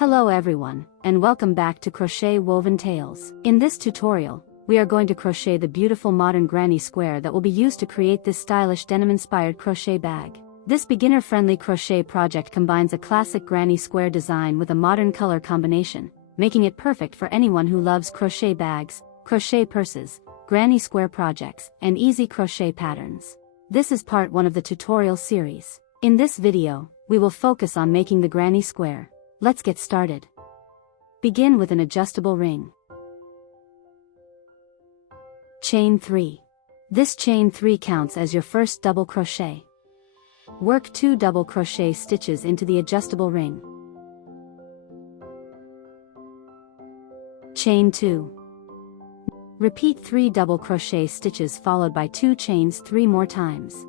Hello everyone, and welcome back to Crochetwoventales. In this tutorial, we are going to crochet the beautiful modern granny square that will be used to create this stylish denim-inspired crochet bag. This beginner-friendly crochet project combines a classic granny square design with a modern color combination, making it perfect for anyone who loves crochet bags, crochet purses, granny square projects, and easy crochet patterns. This is part 1 of the tutorial series. In this video, we will focus on making the granny square. Let's get started. Begin with an adjustable ring. Chain 3. This chain 3 counts as your first double crochet. Work 2 double crochet stitches into the adjustable ring. Chain 2. Repeat 3 double crochet stitches followed by 2 chains 3 more times.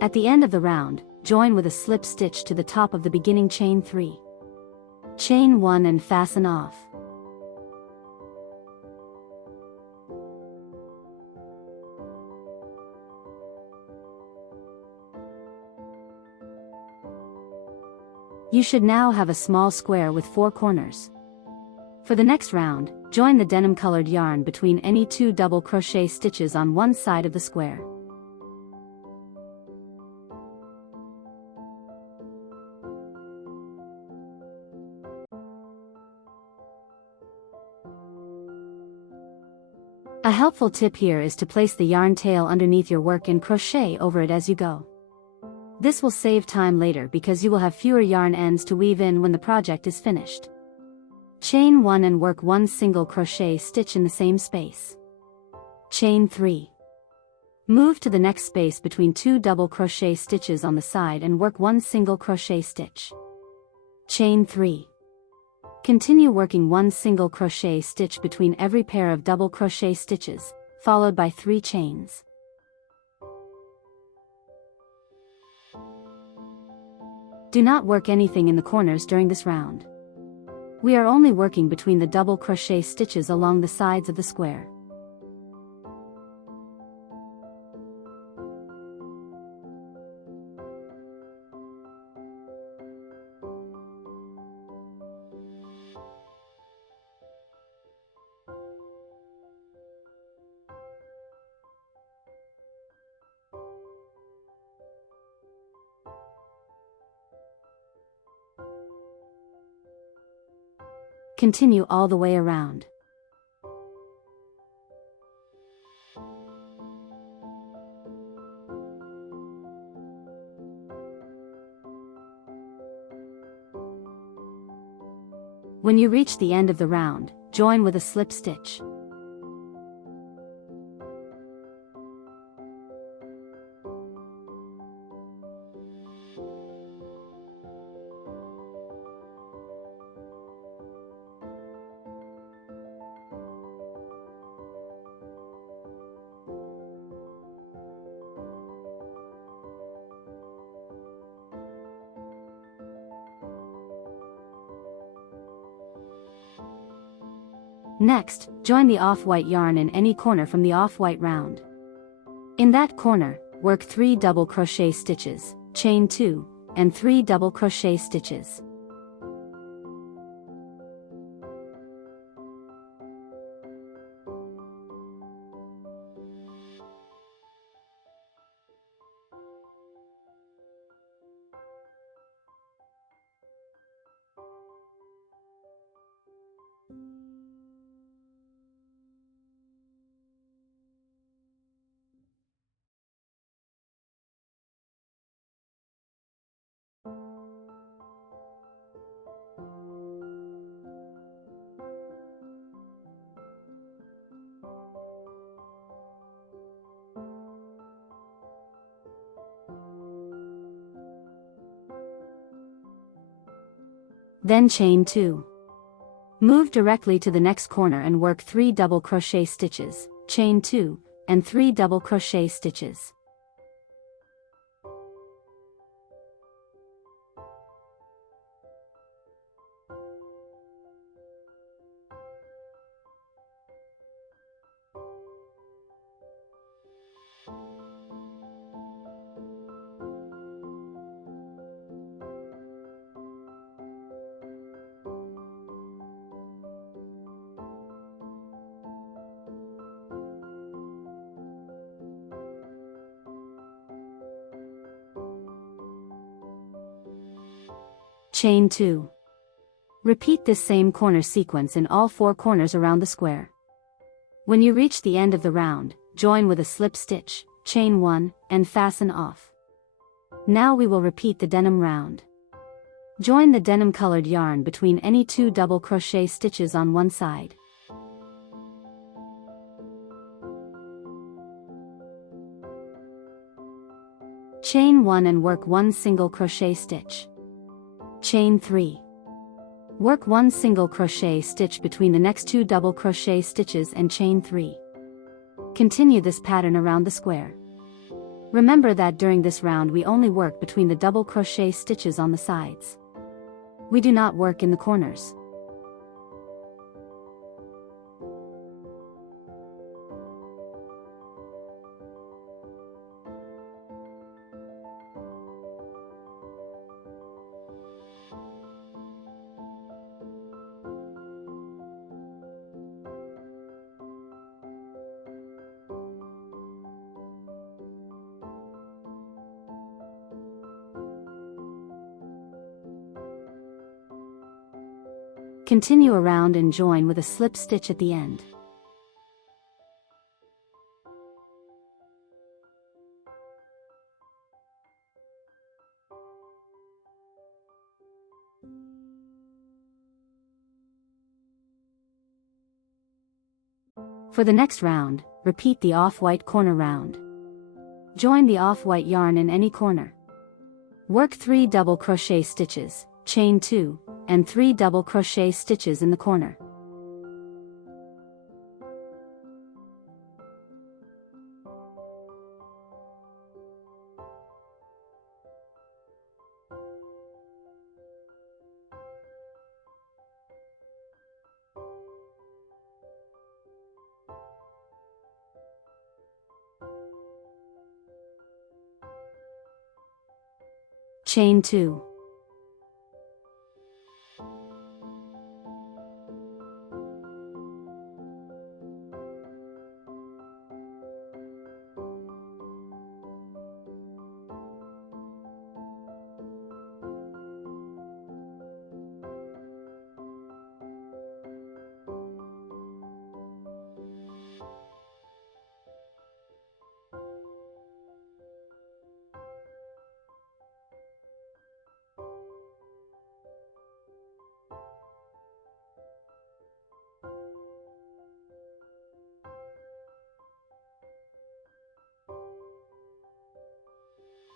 At the end of the round, join with a slip stitch to the top of the beginning chain 3. Chain 1 and fasten off. You should now have a small square with 4 corners. For the next round, join the denim colored yarn between any 2 double crochet stitches on one side of the square. A helpful tip here is to place the yarn tail underneath your work and crochet over it as you go. This will save time later because you will have fewer yarn ends to weave in when the project is finished. Chain 1 and work 1 single crochet stitch in the same space. Chain 3. Move to the next space between 2 double crochet stitches on the side and work 1 single crochet stitch. Chain 3. Continue working 1 single crochet stitch between every pair of double crochet stitches, followed by 3 chains. Do not work anything in the corners during this round. We are only working between the double crochet stitches along the sides of the square. Continue all the way around. When you reach the end of the round, join with a slip stitch. Next, join the off-white yarn in any corner from the off-white round. In that corner, work 3 double crochet stitches, chain 2, and 3 double crochet stitches. Then chain 2. Move directly to the next corner and work 3 double crochet stitches, chain 2, and 3 double crochet stitches. Chain 2. Repeat this same corner sequence in all 4 corners around the square. When you reach the end of the round, join with a slip stitch, chain 1, and fasten off. Now we will repeat the denim round. Join the denim colored yarn between any 2 double crochet stitches on one side. Chain 1 and work 1 single crochet stitch. Chain 3. Work 1 single crochet stitch between the next 2 double crochet stitches and chain 3. Continue this pattern around the square. Remember that during this round we only work between the double crochet stitches on the sides. We do not work in the corners. Continue around and join with a slip stitch at the end. For the next round, repeat the off-white corner round. Join the off-white yarn in any corner. Work 3 double crochet stitches, chain 2, and 3 double crochet stitches in the corner. Chain 2.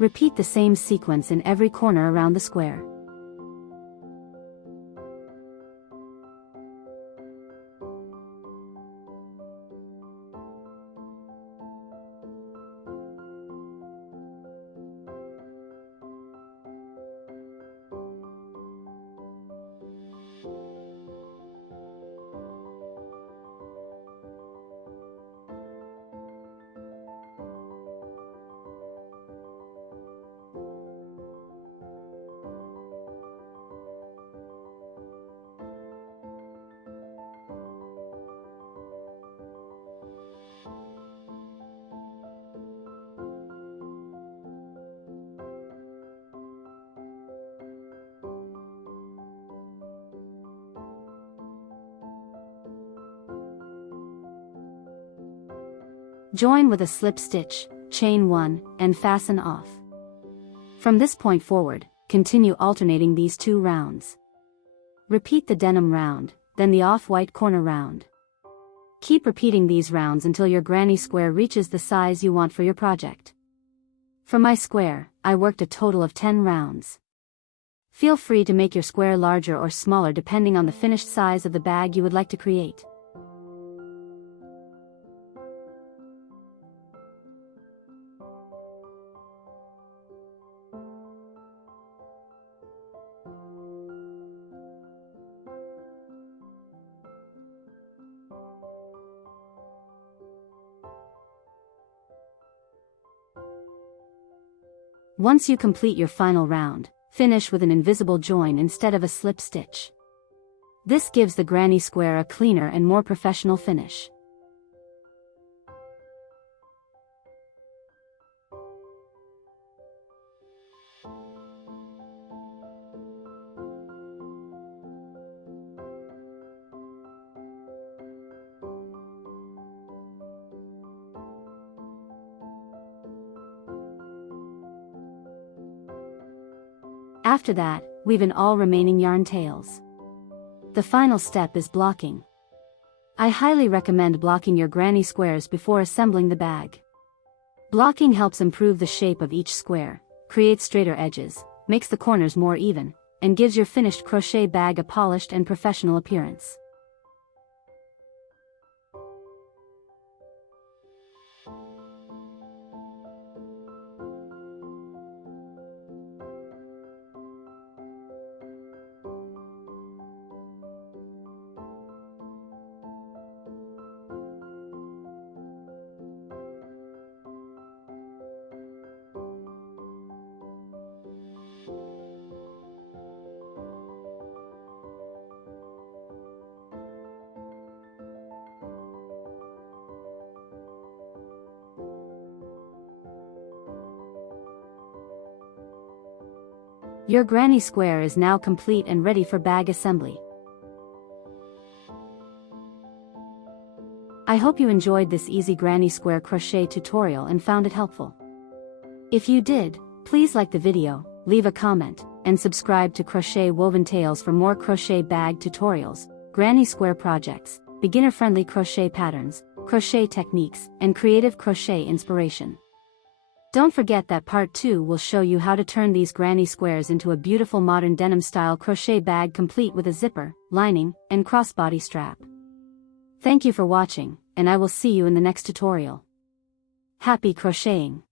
Repeat the same sequence in every corner around the square. Join with a slip stitch, chain 1, and fasten off. From this point forward, continue alternating these 2 rounds. Repeat the denim round, then the off-white corner round. Keep repeating these rounds until your granny square reaches the size you want for your project. For my square, I worked a total of 10 rounds. Feel free to make your square larger or smaller depending on the finished size of the bag you would like to create. Once you complete your final round, finish with an invisible join instead of a slip stitch. This gives the granny square a cleaner and more professional finish. After that, weave in all remaining yarn tails. The final step is blocking. I highly recommend blocking your granny squares before assembling the bag. Blocking helps improve the shape of each square, creates straighter edges, makes the corners more even, and gives your finished crochet bag a polished and professional appearance. Your granny square is now complete and ready for bag assembly. I hope you enjoyed this easy granny square crochet tutorial and found it helpful. If you did, please like the video, leave a comment, and subscribe to Crochetwoventales for more crochet bag tutorials, granny square projects, beginner-friendly crochet patterns, crochet techniques, and creative crochet inspiration. Don't forget that part 2 will show you how to turn these granny squares into a beautiful modern denim-style crochet bag complete with a zipper, lining, and crossbody strap. Thank you for watching, and I will see you in the next tutorial. Happy crocheting!